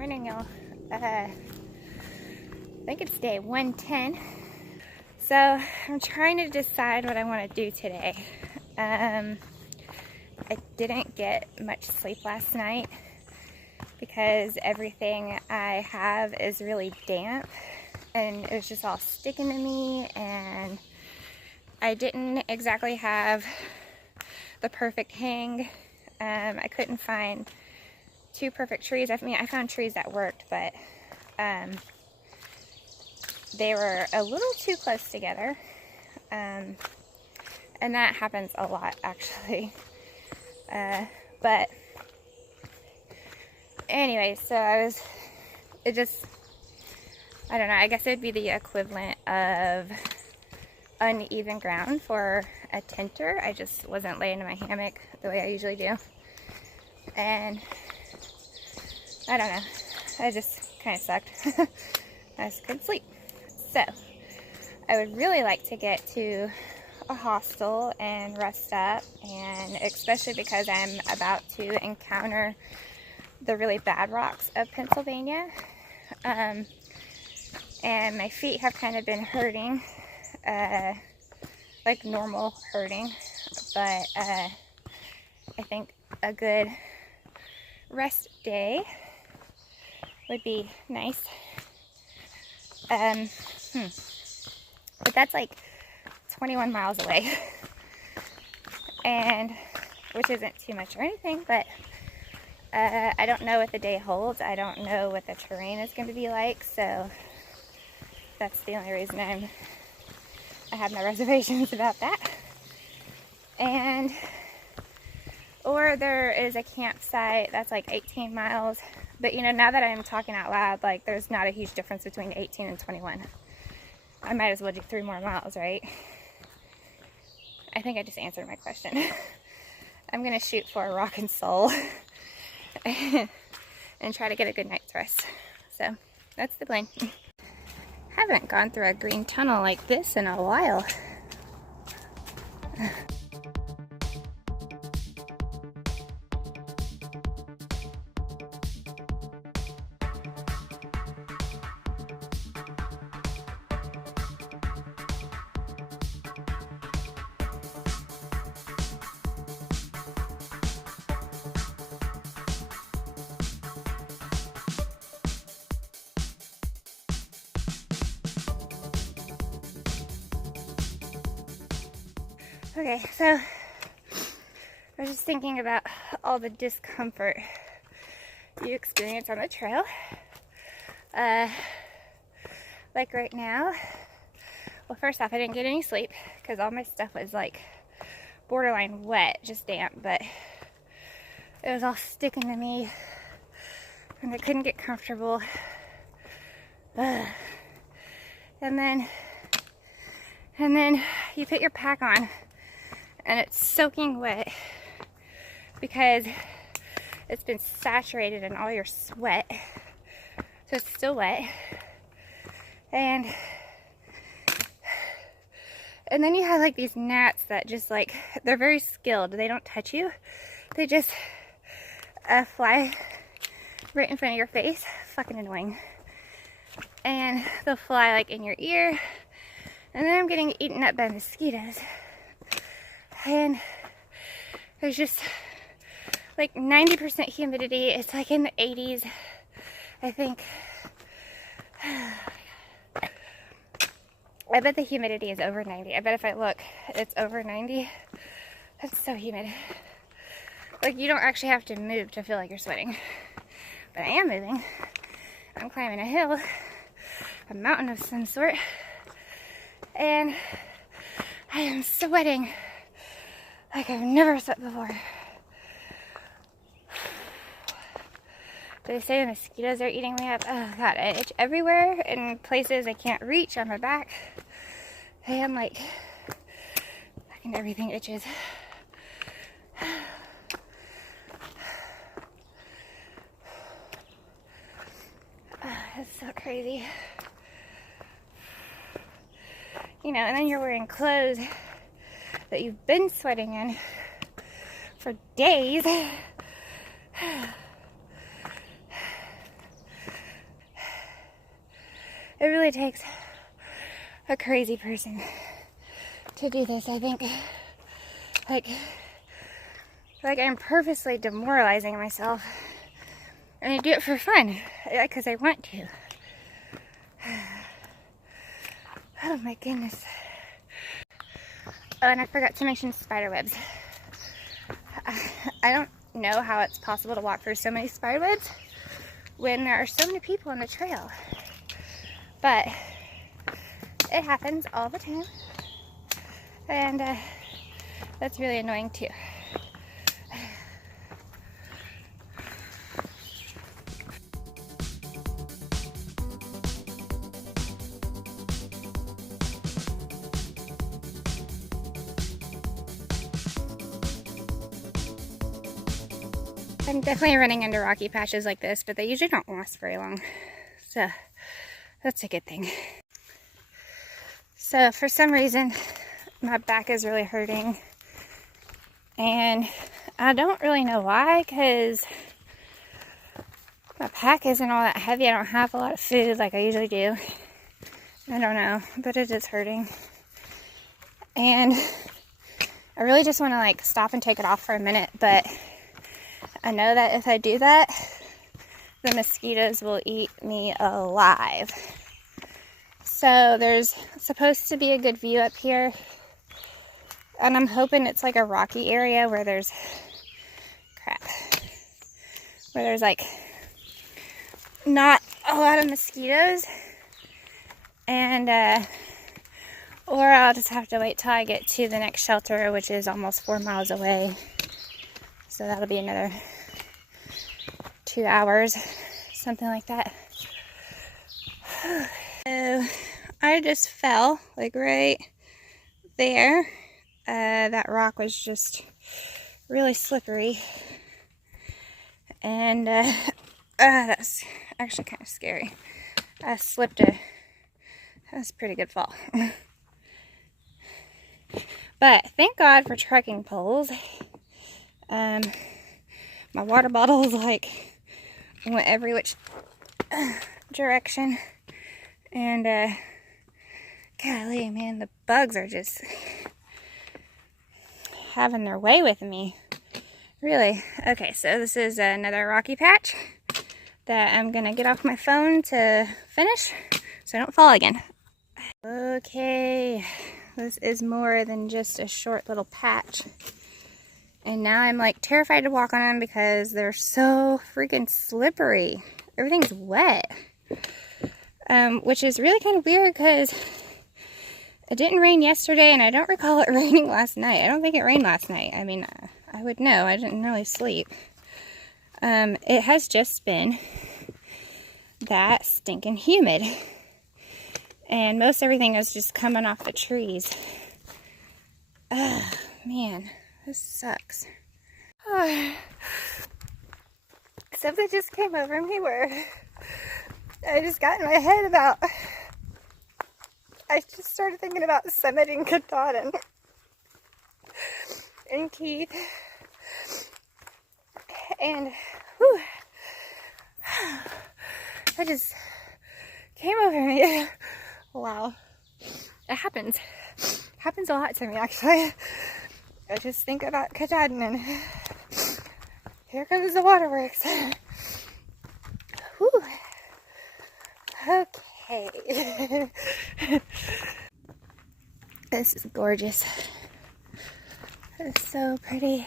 morning, y'all. I think it's day 110. So I'm trying to decide what I want to do today. I didn't get much sleep last night because everything I have is really damp and it was just all sticking to me, and I didn't exactly have the perfect hang. I couldn't find two perfect trees. I mean, I found trees that worked, but they were a little too close together, and that happens a lot, actually. But anyway, so I don't know, I guess it would be the equivalent of uneven ground for a tenter. I just wasn't laying in my hammock the way I usually do, and I don't know, I just kind of sucked. I just couldn't sleep. So I would really like to get to a hostel and rest up, and especially because I'm about to encounter the really bad rocks of Pennsylvania, and my feet have kind of been hurting, like normal hurting, but I think a good rest day would be nice. But that's like 21 miles away, and which isn't too much or anything, but I don't know what the day holds. I don't know what the terrain is going to be like, so that's the only reason I have my reservations about that. And or there is a campsite that's like 18 miles, but you know, now that I'm talking out loud, like there's not a huge difference between 18 and 21. I might as well do 3 more miles, right? I think I just answered my question. I'm gonna shoot for a Rockin' Soul and try to get a good night's rest. So that's the plan. Haven't gone through a green tunnel like this in a while. Okay, so I was just thinking about all the discomfort you experience on the trail. Like right now, well, first off, I didn't get any sleep because all my stuff was like borderline wet, just damp, but it was all sticking to me and I couldn't get comfortable. And then you put your pack on and it's soaking wet because it's been saturated in all your sweat, so it's still wet. And then you have like these gnats that just like, they're very skilled. They don't touch you. They just fly right in front of your face. Fucking annoying. And they'll fly like in your ear. And then I'm getting eaten up by mosquitoes. And there's just like 90% humidity. It's like in the 80s, I think. I bet the humidity is over 90. I bet if I look, it's over 90. That's so humid. Like, you don't actually have to move to feel like you're sweating. But I am moving. I'm climbing a hill, a mountain of some sort, and I am sweating like I've never sweat before. They say the mosquitoes are eating me up. Oh god, I itch everywhere in places I can't reach on my back. And like, fucking everything itches. That's so crazy. You know, and then you're wearing clothes that you've been sweating in for days. It really takes a crazy person to do this, I think. Like I'm purposely demoralizing myself. And I do it for fun, because I want to. Oh my goodness. Oh, and I forgot to mention spider webs. I don't know how it's possible to walk through so many spider webs when there are so many people on the trail. But it happens all the time. And that's really annoying too. I'm definitely running into rocky patches like this, but they usually don't last very long. So that's a good thing. So for some reason, my back is really hurting. And I don't really know why, because my pack isn't all that heavy. I don't have a lot of food like I usually do. I don't know, but it is hurting. And I really just want to like stop and take it off for a minute, but I know that if I do that, the mosquitoes will eat me alive. So there's supposed to be a good view up here. And I'm hoping it's like a rocky area where there's, where there's like not a lot of mosquitoes. And, or I'll just have to wait till I get to the next shelter, which is almost 4 miles away. So that'll be another 2 hours, something like that. So I just fell, like right there. That rock was just really slippery. And that's actually kind of scary. I slipped that was a pretty good fall. But thank God for trekking poles. My water bottles like went every which direction, and golly, man, the bugs are just having their way with me, really. Okay, so this is another rocky patch that I'm gonna get off my phone to finish so I don't fall again. Okay, this is more than just a short little patch. And now I'm like terrified to walk on them because they're so freaking slippery. Everything's wet. Which is really kind of weird because it didn't rain yesterday and I don't recall it raining last night. I don't think it rained last night. I mean, I would know. I didn't really sleep. It has just been that stinking humid. And most everything is just coming off the trees. Man. This sucks. Something just came over me where I just got in my head about, I just started thinking about Summit and Katahdin and Keith. And whew, that just came over me. Wow. It happens. Happens a lot to me, actually. I just think about Katahdin and here comes the waterworks. Whew. Okay. This is gorgeous. It's so pretty.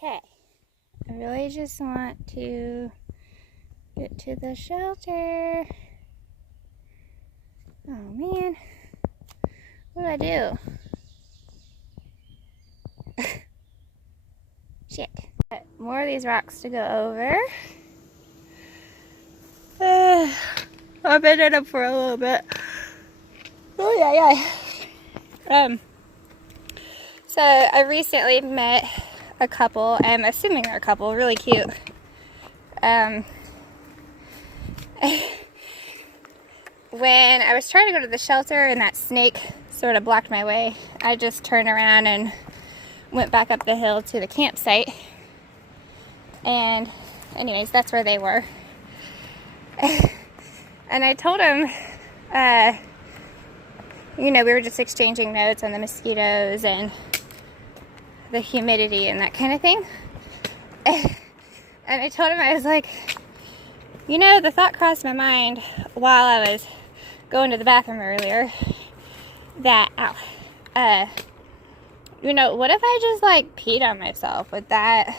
Okay, I really just want to get to the shelter. Oh man, what do I do? Shit. More of these rocks to go over. I've been in them for a little bit. Oh yeah, yeah. So I recently met a couple. I'm assuming they're a couple. Really cute. When I was trying to go to the shelter and that snake sort of blocked my way, I just turned around and went back up the hill to the campsite. And anyways, that's where they were. And I told them, you know, we were just exchanging notes on the mosquitoes and the humidity and that kind of thing. And I told him, I was like, you know, the thought crossed my mind while I was going to the bathroom earlier that, you know, what if I just like peed on myself? Would that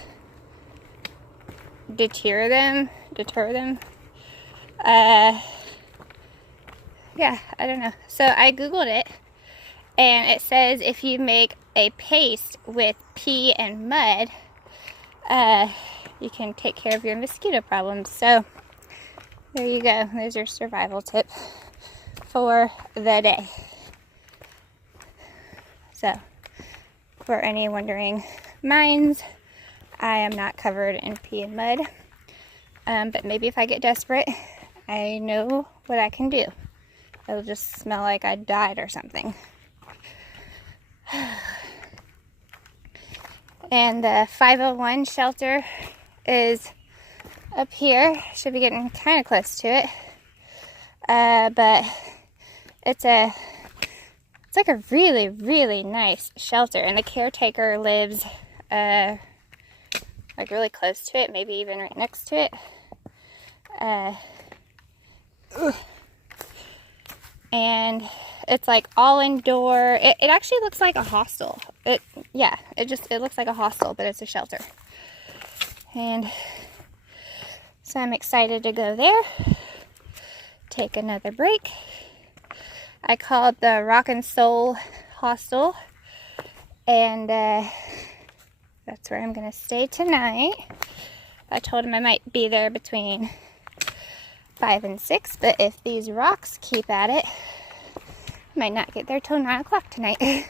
deter them? Yeah, I don't know. So I Googled it, and it says if you make a paste with pee and mud, you can take care of your mosquito problems. So there you go. There's your survival tip for the day. So for any wondering minds, I am not covered in pee and mud. But maybe if I get desperate, I know what I can do. It'll just smell like I died or something. And the 501 shelter is up here. Should be getting kind of close to it. But it's like a really, really nice shelter. And the caretaker lives like really close to it, maybe even right next to it. And it's like all indoor. It actually looks like a hostel. It looks like a hostel, but it's a shelter. And so I'm excited to go there, take another break. I called the Rock and Soul Hostel, and that's where I'm gonna stay tonight. I told him I might be there between 5 and 6, but if these rocks keep at it, I might not get there till 9 o'clock tonight.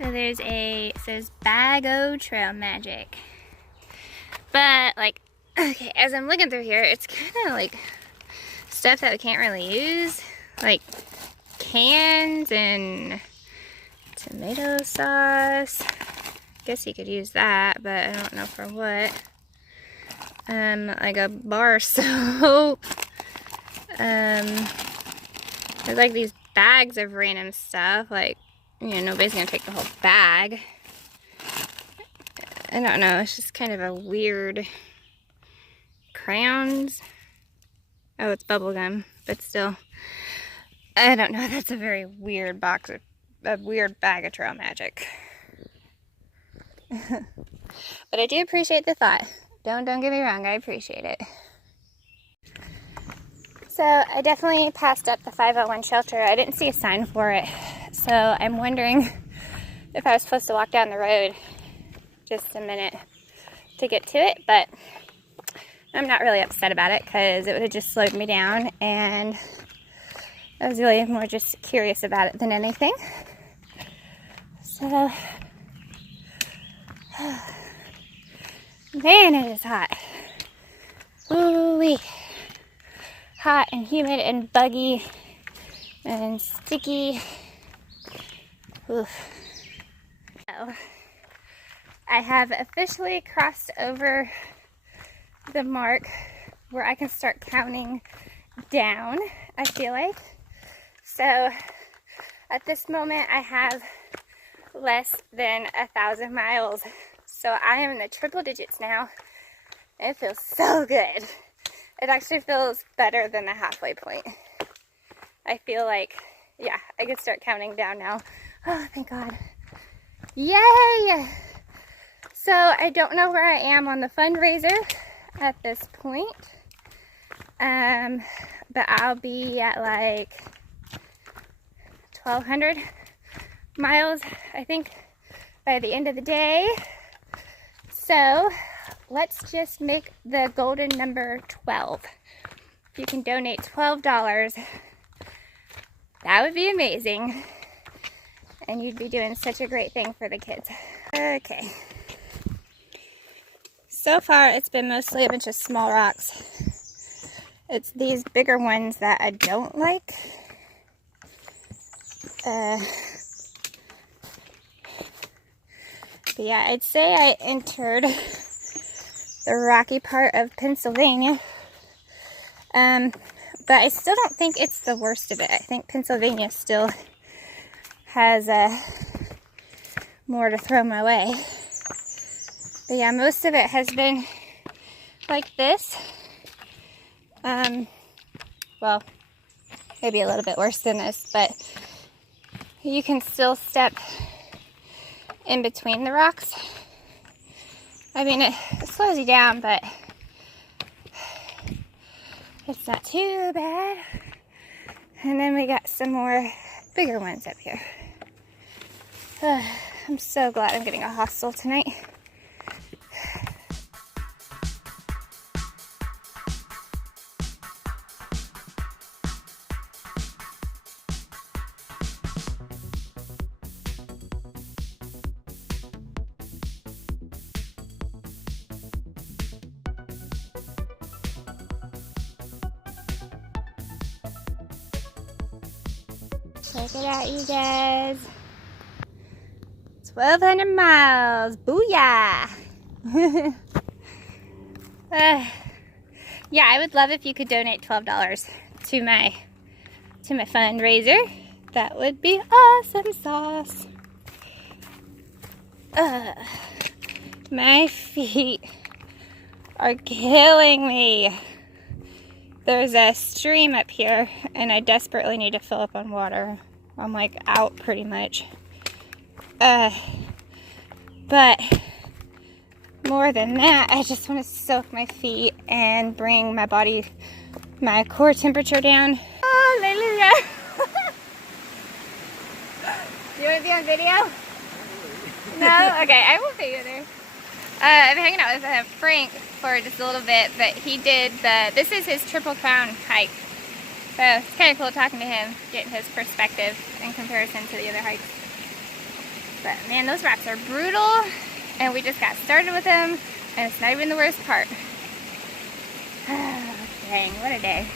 So it says Bag O Trail Magic. But like, okay, as I'm looking through here, it's kind of like stuff that we can't really use. Like cans and tomato sauce. Guess you could use that, but I don't know for what. Like a bar soap. There's like these bags of random stuff, like, you know, nobody's gonna take the whole bag. I don't know, it's just kind of a weird. Crayons. Oh, it's bubble gum, but still. I don't know, that's a very weird box of, a weird bag of trail magic. But I do appreciate the thought. Don't get me wrong, I appreciate it. So I definitely passed up the 501 shelter. I didn't see a sign for it. So I'm wondering if I was supposed to walk down the road just a minute to get to it, but I'm not really upset about it because it would have just slowed me down, and I was really more just curious about it than anything. So, man, it is hot. Ooh-wee. Hot and humid and buggy and sticky. Oof. So, I have officially crossed over the mark where I can start counting down, I feel like. So at this moment I have less than 1,000 miles. So I am in the triple digits now. It feels so good. It actually feels better than the halfway point. I feel like Yeah, I can start counting down now. Oh, thank God. Yay! So I don't know where I am on the fundraiser at this point. But I'll be at like 1,200 miles, I think, by the end of the day. So let's just make the golden number 12. If you can donate $12, that would be amazing. And you'd be doing such a great thing for the kids. Okay. So far, it's been mostly a bunch of small rocks. It's these bigger ones that I don't like. But yeah, I'd say I entered the rocky part of Pennsylvania. But I still don't think it's the worst of it. I think Pennsylvania still has more to throw my way. But yeah, most of it has been like this. Well, maybe a little bit worse than this, but you can still step in between the rocks. I mean, it slows you down, but it's not too bad. And then we got some more bigger ones up here. I'm so glad I'm getting a hostel tonight. Check it out, you guys. 1,200 miles. Booyah! Yeah, I would love if you could donate $12 to my fundraiser. That would be awesome sauce. My feet are killing me. There's a stream up here, and I desperately need to fill up on water. I'm like out pretty much. But more than that, I just want to soak my feet and bring my body, my core temperature down. Hallelujah! You want to be on video? No? Okay, I won't pay you there. I'm hanging out with Frank for just a little bit, but he did this is his Triple Crown hike. So it's kind of cool talking to him, getting his perspective in comparison to the other hikes. But man, those rocks are brutal, and we just got started with them, and it's not even the worst part. Dang, what a day.